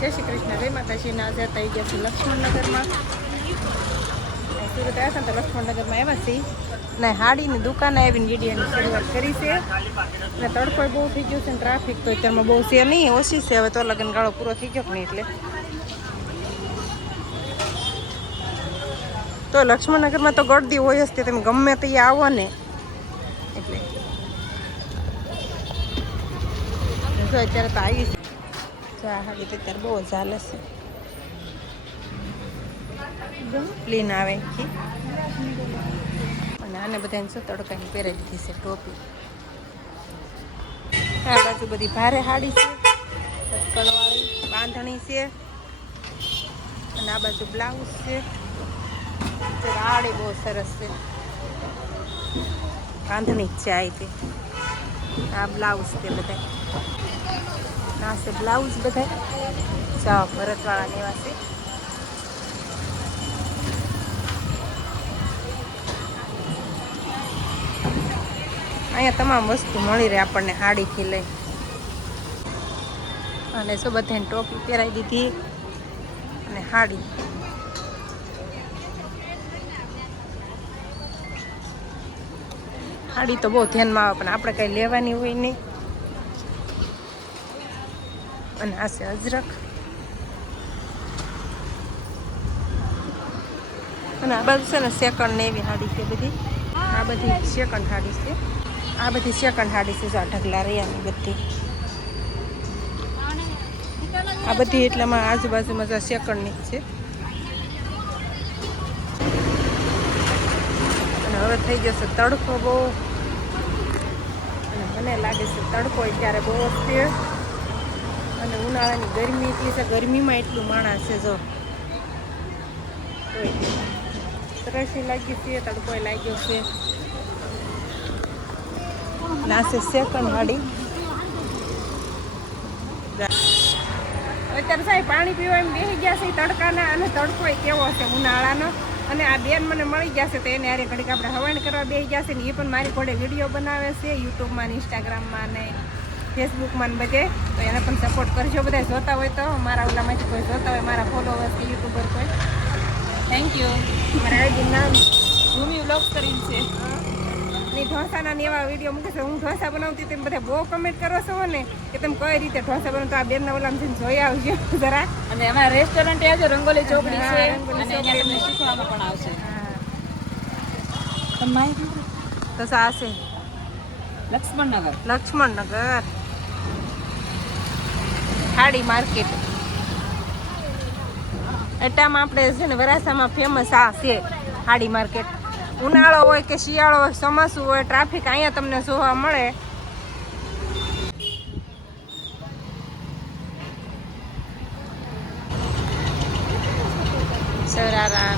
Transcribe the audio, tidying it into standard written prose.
જય શ્રી કૃષ્ણ, જય માતાજીના. આજે થઈ ગયા છે લક્ષ્મણનગરમાં. સુરત આવ્યા હતા ને તો લક્ષ્મણનગરમાં આવ્યા છીએ ને હાડીની દુકાને આવીને વિડીયોની શરૂઆત કરી છે. ને તડકો બહુ થઈ ગયો છે ને ટ્રાફિક તો અત્યારમાં બહુ છે નહીં, ઓછી છે. હવે તો લગન ગાળો પૂરો થઈ ગયો નહીં એટલે તો લક્ષ્મણનગરમાં તો ગળદી હોય જ તે તમે ગમે ત્યાં આવો ને એટલે જો અત્યારે તો આવી છે. જો આ હાડી તો અત્યારે બહુ ચાલે છે. પ્લેન આવે અને આને બધાને શું તડકાની પહેરાવી દીધી છે ટોપી. આ બાજુ બધી ભારે હાડી છે, કળવાળી બાંધણી છે અને આ બાજુ બ્લાઉઝ છે. આડી બહુ સરસ છે, બાંધણી જ છે આ તે. આ બ્લાઉઝ છે બધા, આ છે બ્લાઉઝ બધા. જાઓ ભરતવાળા લેવા છે. અહીંયા તમામ વસ્તુ મળી રહે આપણને હાડીથી લઈ. અને શું બધાને ટોપી પહેરાવી દીધી અને હાડી. હાડી તો બહુ ધ્યાનમાં આવે પણ આપણે કંઈ લેવાની હોય નહીં. અને આ છે અજરક અને આ બાજુ છે ને સેકન્ડ ને એવી હાડી છે બધી. આ બધી સેકન્ડ હાડી છે, આ બધી સેકન્ડ હાડી છે. જો આ ઢગલા રહ્યાની બધી આ બધી એટલામાં આજુબાજુમાં જો સેકન્ડની જ છે. અને હવે થઈ જશે તડકો બહુ, અને મને લાગે છે તડકો અત્યારે બહુ છે. અને ઉનાળાની ગરમી એટલી છે, ગરમીમાં એટલું માણસ છે. જો તરસી લાગી છે, તડકો લાગ્યો છે. નાસે સેકન્ડ હાડી. અત્યારે સાહેબ પાણી પીવા એમ બેસી ગયા છે તડકાના, અને તડકો કેવો છે ઉનાળાનો. અને આ બેન મને મળી ગયા છે તો એને હારે ઘડીક આપણે હવન કરવા બેસી ગયા છે ને. એ પણ મારી જોડે વિડીયો બનાવે છે યુટ્યુબમાં ને ઇન્સ્ટાગ્રામમાં ને ફેસબુકમાં ને બધે. તો એને પણ સપોર્ટ કરજો. બધા જોતા હોય તો મારા ઓલામાંથી કોઈ જોતા હોય, મારા ફોલોવર્સ કે યુટ્યુબર કોઈ, થેન્ક યુ. મારા આઈડી નામ ભૂમિ વ્લોગ્સ કરીને છે. ને ઢોસાના ને એવા વિડીયો મૂકે છે. હું ઢોસા બનાવતી તમે બધા બહુ કમેન્ટ કરો છો ને કે તમે કઈ રીતે ઢોસા બનાવો. તો આ બેનના ઓલામાં જોઈ આવજો જરા. અને અમારા રેસ્ટોરન્ટ એ છે રંગોલી ચોકડી છે, અને અહીંયા તમને શીખવામાં પણ આવશે. તો આ છે લક્ષ્મણનગર હાડી માર્કેટ. એટામાં આપણે છે ને વરાસામાં ફેમસ આ છે હાડી માર્કેટ. ઉનાળો હોય કે શિયાળો હોય, ચોમાસું હોય, ટ્રાફિક અહીંયા તમને જોવા મળે. સરારા